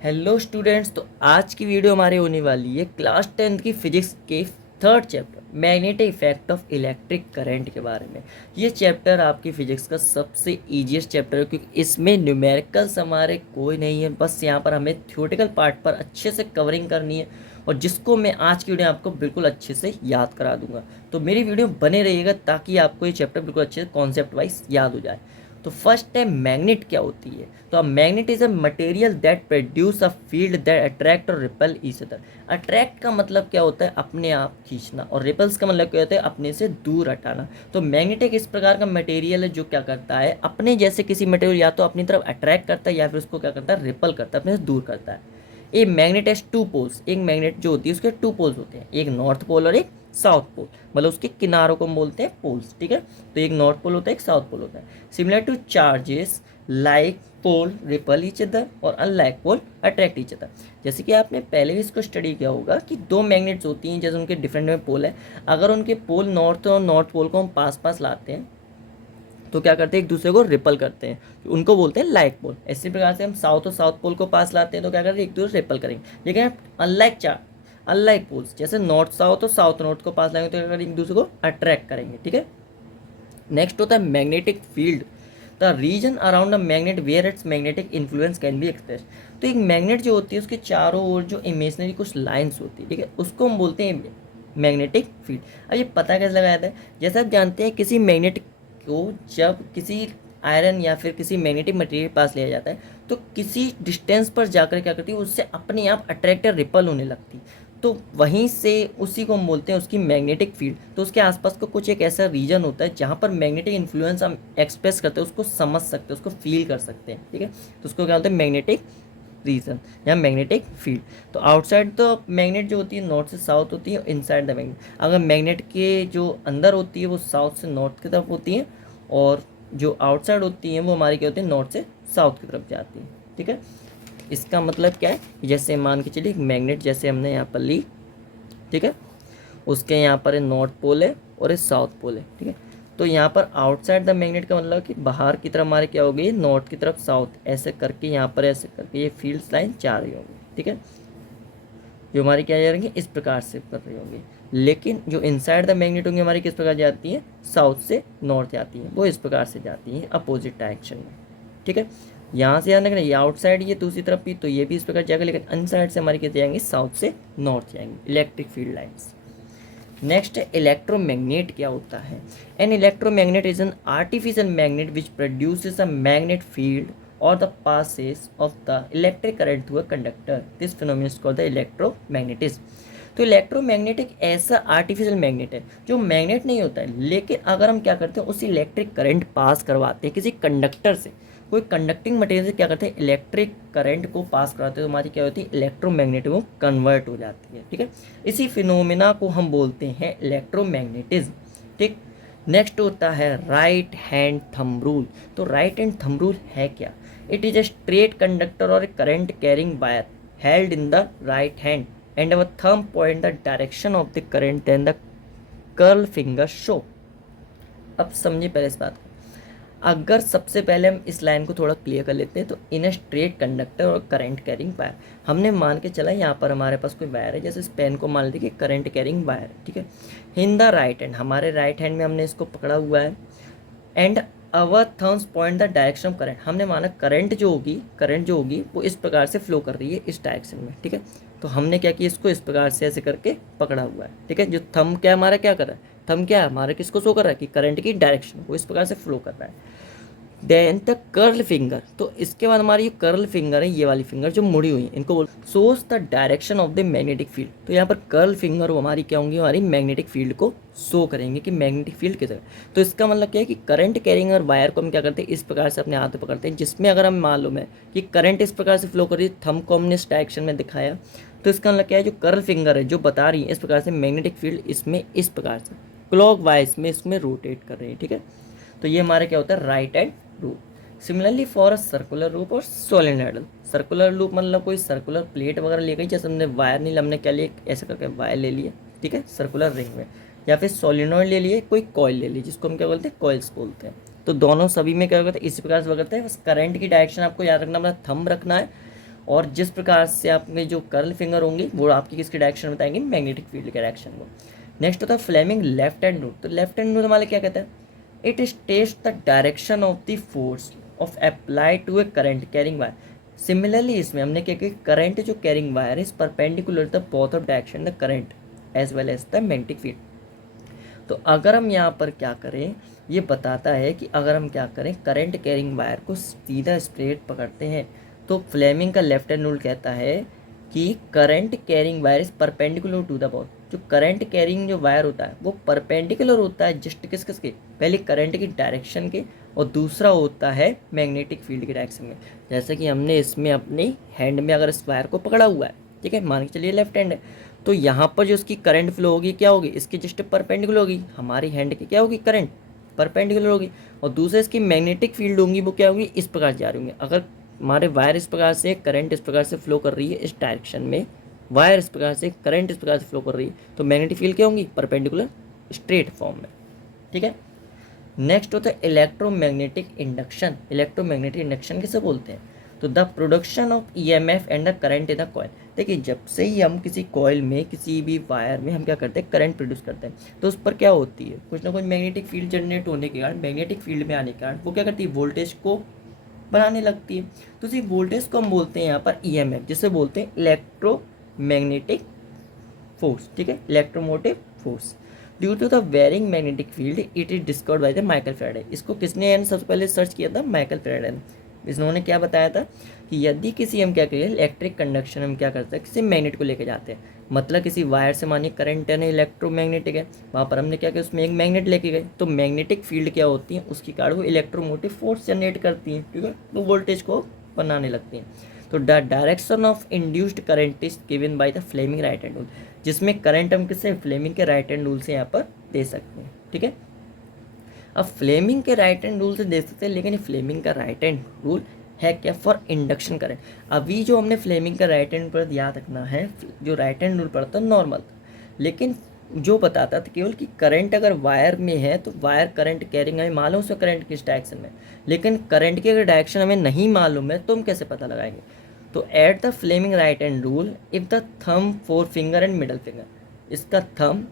Hello students. तो आज की वीडियो हमारी होने वाली है क्लास 10th की फिजिक्स के third chapter magnetic effect of electric current के बारे में। ये चैप्टर आपकी फिजिक्स का सबसे ईजीएस्ट चैप्टर है क्योंकि इसमें न्यूमेरिकल्स हमारे कोई नहीं है, बस यहाँ पर हमें थ्योरेटिकल पार्ट पर अच्छे से कवरिंग करनी है और जिसको मैं आज की वीडियो आपको बिल्कुल अच्छे से याद करा दूंगा। तो मेरी वीडियो बने रहिएगा ताकि आपको ये चैप्टर बिल्कुल अच्छे से कॉन्सेप्ट वाइज याद हो जाए। तो फर्स्ट है मैग्नेट क्या होती है। तो a magnet is a material that produce a field that attract और रिपल ईच अदर। अट्रैक्ट का मतलब क्या होता है, अपने आप खींचना, और रिपल्स का मतलब क्या होता है, अपने से दूर हटाना। तो मैग्नेट एक इस प्रकार का मटेरियल है जो क्या करता है, अपने जैसे किसी मटेरियल या तो अपनी तरफ अट्रैक्ट करता है या फिर उसको क्या करता है, रिपल करता है, अपने से दूर करता है। A magnet has two poles. एक मैग्नेट जो होती है उसके टू पोल्स होते हैं, एक नॉर्थ पोल और एक साउथ पोल, मतलब उसके किनारों को हम बोलते हैं पोल्स। ठीक है, तो एक नॉर्थ पोल होता है, एक साउथ पोल होता है। Similar to charges like pole repel each other और unlike pole attract each other. जैसे कि आपने पहले भी इसको स्टडी किया होगा कि दो मैग्नेट्स होती हैं, जैसे उनके डिफरेंट में पोल है, अगर उनके पोल नॉर्थ और नॉर्थ पोल को हम पास पास लाते हैं तो क्या करते हैं, एक दूसरे को रिपल करते हैं, उनको बोलते हैं लाइक पोल। इसी प्रकार से हम साउथ और साउथ पोल को पास लाते हैं तो क्या करते हैं, एक दूसरे रिपल करेंगे। लेकिन अनलाइक पोल्स, जैसे नॉर्थ साउथ और साउथ नॉर्थ को पास लाएंगे तो क्या करेंगे, एक दूसरे को अट्रैक्ट करेंगे। ठीक है, नेक्स्ट होता है magnetic field, the region around a magnet where its magnetic influence can be express. तो एक मैग्नेट जो होती है उसके चारों ओर जो इमेजनरी कुछ लाइंस होती है, ठीक है, उसको हम बोलते हैं मैग्नेटिक फील्ड। अब ये पता कैसे लगाया जाता है, जैसे आप जानते हैं किसी मैग्नेट को जब किसी आयरन या फिर किसी मैग्नेटिक मटेरियल के पास लिया जाता है तो किसी डिस्टेंस पर जाकर क्या करती है, उससे अपने आप अट्रैक्ट या रिपल होने लगती है। तो वहीं से उसी को हम बोलते हैं उसकी मैग्नेटिक फील्ड। तो उसके आसपास का कुछ एक ऐसा रीजन होता है जहाँ पर मैग्नेटिक इन्फ्लुएंस हम एक्सप्रेस करते हैं, उसको समझ सकते हैं, उसको फील कर सकते हैं। ठीक है, तो उसको क्या बोलते हैं, मैग्नेटिक रीजन या मैग्नेटिक फील्ड। तो आउटसाइड द मैग्नेट जो होती है नॉर्थ से साउथ होती है, इनसाइड द मैग्नेट अगर मैग्नेट के जो अंदर होती है वो साउथ से नॉर्थ की तरफ होती है, और जो आउटसाइड होती हैं वो हमारी क्या होती है, नॉर्थ से साउथ की तरफ जाती है। ठीक है, इसका मतलब क्या है, जैसे मान के चलिए एक मैग्नेट जैसे हमने यहाँ पर ली, ठीक है, उसके यहाँ पर नॉर्थ पोल है और साउथ पोल है। ठीक है, तो यहाँ पर आउटसाइड द मैग्नेट का मतलब कि बाहर की तरफ हमारे क्या होगी, नॉर्थ की तरफ साउथ, ऐसे करके यहाँ पर ऐसे करके ये फील्ड लाइन जा रही होगी। ठीक है, जो हमारी क्या जा रही है, इस प्रकार से कर रही होंगी। लेकिन जो इनसाइड द मैग्नेट होंगी हमारी किस प्रकार जाती है, साउथ से नॉर्थ जाती है, वो इस प्रकार से जाती है अपोजिट डायरेक्शन में। ठीक है, यहाँ से याद रखना ये आउटसाइड, ये दूसरी तरफ भी, तो ये भी इस प्रकार जाएगा, लेकिन अनसाइड से हमारी क्या जाएंगे, साउथ से नॉर्थ जाएंगे इलेक्ट्रिक फील्ड लाइन्स। नेक्स्ट है इलेक्ट्रोमैग्नेट क्या होता है। An electromagnet is an artificial magnet which produces a magnet field or the passes of the electric current through a conductor. This phenomenon is called the electromagnetism. तो electromagnet एक ऐसा artificial magnet है जो magnet नहीं होता है, लेकिन अगर हम क्या करते हैं उस इलेक्ट्रिक करंट पास करवाते हैं किसी कंडक्टर से, कोई कंडक्टिंग मटेरियल से क्या करते हैं, इलेक्ट्रिक करंट को पास कराते हैं, तो हमारी क्या होती है, इलेक्ट्रोमैग्नेट वो कन्वर्ट हो जाती है। ठीक है, इसी फिनोमिना को हम बोलते हैं इलेक्ट्रोमैग्नेटिज्म। ठीक, नेक्स्ट होता है राइट हैंड थंब रूल। तो राइट हैंड थंब रूल है क्या, it is a straight conductor or a current carrying wire held in the right hand and our thumb point the direction of the current and the curl finger show। अब समझिए पहले इस बात को, अगर सबसे पहले हम इस लाइन को थोड़ा क्लियर कर लेते हैं तो इन अ स्ट्रेट कंडक्टर और करंट कैरिंग वायर, हमने मान के चला यहाँ पर हमारे पास कोई वायर है, जैसे इस पेन को मान लीजिए करंट कैरिंग वायर है। ठीक है, इन द राइट हैंड, हमारे राइट हैंड में हमने इसको पकड़ा हुआ है, and our thumbs point the direction of current, हमने माना करंट जो होगी वो इस प्रकार से फ्लो कर रही है इस डायरेक्शन में। ठीक है, तो हमने क्या किया, इसको इस प्रकार से ऐसे करके पकड़ा हुआ है। ठीक है, जो थंब क्या हमारा क्या कर रहा है, थंब क्या है हमारा किसको शो कर रहा है, कि करंट की डायरेक्शन को इस प्रकार से फ्लो कर रहा है। देन द कर्ल फिंगर, तो इसके बाद हमारी ये कर्ल फिंगर है, ये वाली फिंगर जो मुड़ी हुई है, इनको बोल source the direction of the magnetic field. तो यहाँ पर कर्ल फिंगर वो हमारी क्या होंगी, हमारी मैग्नेटिक फील्ड को शो करेंगे कि मैग्नेटिक फील्ड किधर है। तो इसका मतलब क्या है कि करंट कैरिंग और वायर को हम क्या करते हैं, इस प्रकार से अपने हाथ में पकड़ते हैं, जिसमें अगर हम मालूम है कि करंट इस प्रकार से फ्लो कर रही है, थंब को हमने इस डायरेक्शन में दिखाया, तो इसका मतलब क्या है, जो कर्ल फिंगर है जो बता रही है इस प्रकार से मैग्नेटिक फील्ड इसमें इस प्रकार से क्लॉक वाइज में इसमें रोटेट कर रही है। ठीक है, तो ये हमारा क्या होता है, right hand rule. Similarly for a circular loop और सोलेनॉइडल, सर्कुलर लूप मतलब कोई सर्कुलर प्लेट वगैरह ले गई, जैसे हमने वायर नहीं, हमने क्या लिया, ऐसे करके वायर ले लिए, ठीक है, सर्कुलर रिंग में, या फिर सोलेनॉइड ले लिए, कोई कॉइल ले ली, जिसको हम क्या बोलते हैं, कॉइल्स बोलते हैं। तो दोनों सभी में क्या होता है, इसी प्रकार से करते हैं, बस करंट की डायरेक्शन आपको याद रखना, अपना थंब रखना है और जिस प्रकार से आपके जो कर्ल फिंगर होंगे वो आपकी किसकी डायरेक्शन बताएंगे, मैग्नेटिक फील्ड के डायरेक्शन को। नेक्स्ट होता है फ्लेमिंग लेफ्ट हैंड रूल। तो लेफ्ट हैंड रूल हमारे क्या कहता है, it states the direction of the force of apply to a current carrying wire. Similarly इसमें हमने क्या किया, करंट जो carrying wire is perpendicular the both of direction the current as well as the magnetic field. तो अगर हम यहाँ पर क्या करें, ये बताता है कि अगर हम क्या करें, करंट कैरिंग वायर को सीधा स्ट्रेट पकड़ते हैं तो फ्लेमिंग का लेफ्ट हैंड रूल कहता है कि current carrying wire is perpendicular to the both. जो करंट कैरिंग जो वायर होता है वो परपेंडिकुलर होता है जस्ट किस किस के, पहले करंट की डायरेक्शन के और दूसरा होता है मैग्नेटिक फील्ड की डायरेक्शन में। जैसे कि हमने इसमें अपनी हैंड में अगर इस वायर को पकड़ा हुआ है, ठीक है, मान के चलिए लेफ्ट हैंड है, तो यहाँ पर जो इसकी करंट फ्लो होगी क्या होगी, इसके जस्ट परपेंडिकुलर होगी, हमारी हैंड की क्या होगी, करंट परपेंडिकुलर होगी। और दूसरे इसकी मैग्नेटिक फील्ड होंगी वो क्या होगी, इस प्रकार जा रही होंगी। अगर हमारे वायर इस प्रकार से, करंट इस प्रकार से फ्लो कर रही है इस डायरेक्शन में, वायर इस प्रकार से, करंट इस प्रकार से फ्लो कर रही है, तो मैग्नेटिक फील्ड क्या होंगी, परपेंडिकुलर स्ट्रेट फॉर्म में, ठीक है। नेक्स्ट होता है इलेक्ट्रोमैग्नेटिक इंडक्शन। इलेक्ट्रोमैग्नेटिक इंडक्शन किसे बोलते हैं, तो the production of EMF and the current in the coil. देखिए जब से ही हम किसी कॉइल में, किसी भी वायर में हम क्या करते हैं, करंट प्रोड्यूस करते हैं, तो उस पर क्या होती है, कुछ ना कुछ मैग्नेटिक फील्ड जनरेट होने के कारण, मैग्नेटिक फील्ड में आने के कारण वो क्या करती है, वोल्टेज को बनाने लगती है। तो इसी वोल्टेज को हम बोलते हैं यहाँ पर ईएमएफ, जिसे बोलते हैं इलेक्ट्रोमैग्नेटिक फोर्स, ठीक है, electromotive force. Due to the varying magnetic field it is discovered by the Michael Faraday. इसको किसने सबसे पहले सर्च किया था, माइकल फैराडे ने। इन्होंने क्या बताया था कि यदि किसी हम क्या करें इलेक्ट्रिक कंडक्शन हम क्या करते हैं, किसी मैग्नेट को लेके जाते हैं, मतलब किसी वायर से मानिए करंट है ना, इलेक्ट्रोमैग्नेटिक है, वहाँ पर हमने क्या किया, उसमें एक मैग्नेट लेके गए, तो मैग्नेटिक फील्ड क्या होती है, उसकी कारण वो इलेक्ट्रोमोटिव फोर्स जनरेट करती है, ठीक है, तो वोल्टेज को बनाने लगती हैं। तो the direction of induced current is given by the Fleming right hand rule, जिसमें करंट हम किससे, फ्लेमिंग के राइट हैंड रूल से यहाँ पर दे सकते हैं, ठीक है। अब फ्लेमिंग के राइट हैंड रूल से दे सकते हैं, लेकिन फ्लेमिंग का राइट हैंड रूल है क्या, फॉर इंडक्शन करंट। अभी जो हमने फ्लेमिंग का राइट हैंड पर याद रखना है, जो राइट हैंड रूल पढ़ता है नॉर्मल, लेकिन जो बताता था केवल कि करंट अगर वायर में है तो वायर करंट कैरिंग हमें मालूम है करंट किस डायरेक्शन में, लेकिन करंट की अगर डायरेक्शन हमें नहीं मालूम है तो हम कैसे पता लगाएंगे। तो at the Fleming right hand rule if the thumb, forefinger and middle finger, इसका थंब,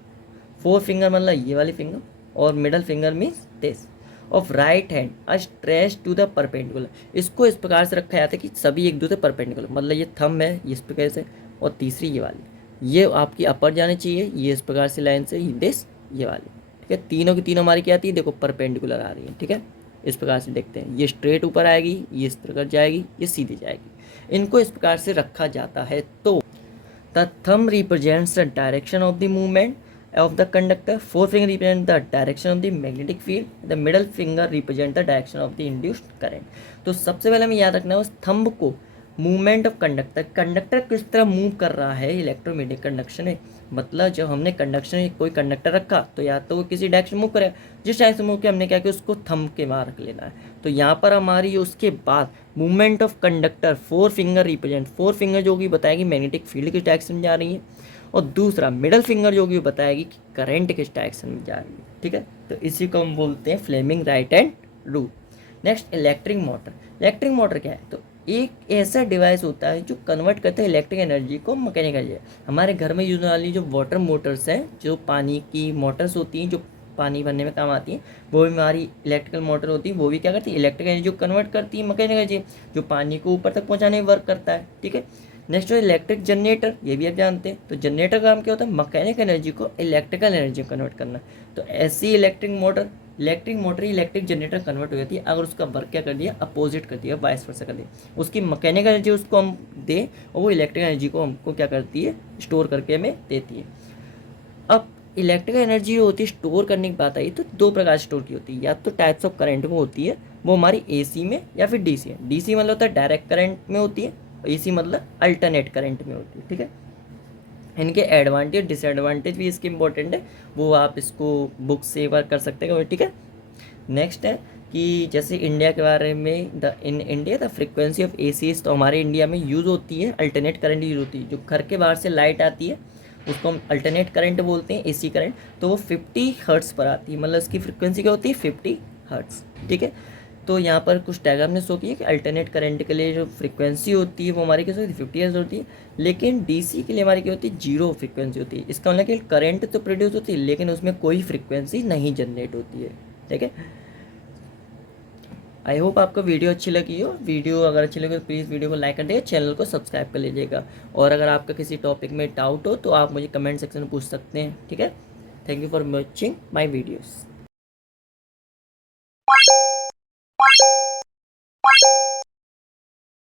फोर फिंगर मतलब ये वाली फिंगर, और middle finger means this of right hand are stretch to the perpendicular. इसको इस प्रकार से रखा जाता है कि सभी एक दूसरे परपेंडिकुलर, मतलब ये थंब है ये इस प्रकार से, और तीसरी ये वाली, ये आपकी अपर जानी चाहिए, ये इस प्रकार से लाइन से दिस ये वाली, ठीक है। तीनों की तीनों हमारी क्या आती है, देखो परपेंडिकुलर आ रही है, ठीक है। इस प्रकार से देखते हैं, ये स्ट्रेट ऊपर आएगी, ये इस प्रकार जाएगी, ये सीधी जाएगी, इनको इस प्रकार से रखा जाता है। तो the thumb represents the direction of the movement of the conductor, four finger represent the direction of the magnetic field, the middle finger represent the direction of the induced current। तो सबसे पहले हमें याद रखना है उस थंब को, movement of conductor, conductor किस तरह मूव कर रहा है इलेक्ट्रोमैग्नेटिक कंडक्शन में, मतलब जब हमने कंडक्शन में कोई कंडक्टर रखा तो या तो वो किसी डायरेक्शन मूव करेगा, जिस डायरेक्शन मूव किया हमने क्या किया, उसको थंब के वहाँ रख लेना है। तो यहाँ पर हमारी उसके बाद movement of conductor, four finger represent, four finger जो कि बताएगी मैग्नेटिक फील्ड किस डायरेक्शन में जा रही है, और दूसरा मिडल फिंगर जो कि बताएगी कि करंट किस डायरेक्शन में जा रही है, ठीक है। तो इसी को हम बोलते हैं Fleming right hand rule. Next electric motor. Electric motor क्या है, तो एक ऐसा डिवाइस होता है जो कन्वर्ट करता है इलेक्ट्रिक एनर्जी को मैकेनिकल एनर्जी। हमारे घर में यूज होने वाली जो वाटर मोटर्स हैं, जो पानी की मोटर्स होती हैं, जो पानी भरने में काम आती हैं, वो भी हमारी इलेक्ट्रिकल मोटर होती है, वो भी क्या करती है, इलेक्ट्रिक एनर्जी को कन्वर्ट करती है मैकेनिकल एनर्जी, जो पानी को ऊपर तक पहुँचाने में वर्क करता है, ठीक है। नेक्स्ट है इलेक्ट्रिक जनरेटर, ये भी आप जानते हैं। तो जनरेटर का काम क्या होता है, मैकेनिकल एनर्जी को इलेक्ट्रिकल एनर्जी में कन्वर्ट करना। तो ऐसी इलेक्ट्रिक मोटर ही इलेक्ट्रिक जनरेटर कन्वर्ट हो जाती है अगर उसका वर्क क्या कर दिया, अपोजिट कर दिया, वाइस वर्सा कर दिया, उसकी मैकेनिकल एनर्जी उसको हम दें और वो इलेक्ट्रिक एनर्जी को हमको क्या करती है, स्टोर करके हमें देती है। अब इलेक्ट्रिकल एनर्जी होती है स्टोर करने की बात आई तो दो प्रकार से स्टोर की होती है, या तो टाइप्स ऑफ करंट में होती है, वो हमारी एसी में या फिर डीसी है। डीसी मतलब होता है डायरेक्ट करंट में होती है, एसी मतलब अल्टरनेट करंट में होती है, ठीक है। इनके एडवांटेज डिसएडवांटेज भी इसके इंपॉर्टेंट है, वो आप इसको बुक से वर्क कर सकते हैं, ठीक है। नेक्स्ट है कि जैसे इंडिया के बारे में, in India the frequency of AC, तो हमारे इंडिया में यूज़ होती है अल्टरनेट करंट यूज़ होती है, जो घर के बाहर से लाइट आती है उसको हम अल्टरनेट करंट बोलते हैं, एसी करंट। तो वो 50 हर्ट्ज़ पर आती है, मतलब इसकी फ्रिक्वेंसी क्या होती है, 50 हर्ट्ज़, ठीक है। तो यहाँ पर कुछ डायग्राम ने शो किया कि अल्टरनेट करंट के लिए जो फ्रीक्वेंसी होती है वो हमारी कैसे होती है 50 हर्ट्ज होती है, लेकिन डीसी के लिए हमारी क्या होती है 0 फ्रीक्वेंसी होती है। इसका मतलब कि करंट तो प्रोड्यूस होती है लेकिन उसमें कोई फ्रीक्वेंसी नहीं जनरेट होती है। ठीक है, आई होप आपको वीडियो अच्छी लगी हो। वीडियो अगर अच्छी लगी तो प्लीज़ वीडियो को लाइक कर दीजिए, चैनल को सब्सक्राइब कर लीजिएगा। और अगर आपका किसी टॉपिक में डाउट हो तो आप मुझे कमेंट सेक्शन में पूछ सकते हैं। ठीक है, thank you for watching my videos.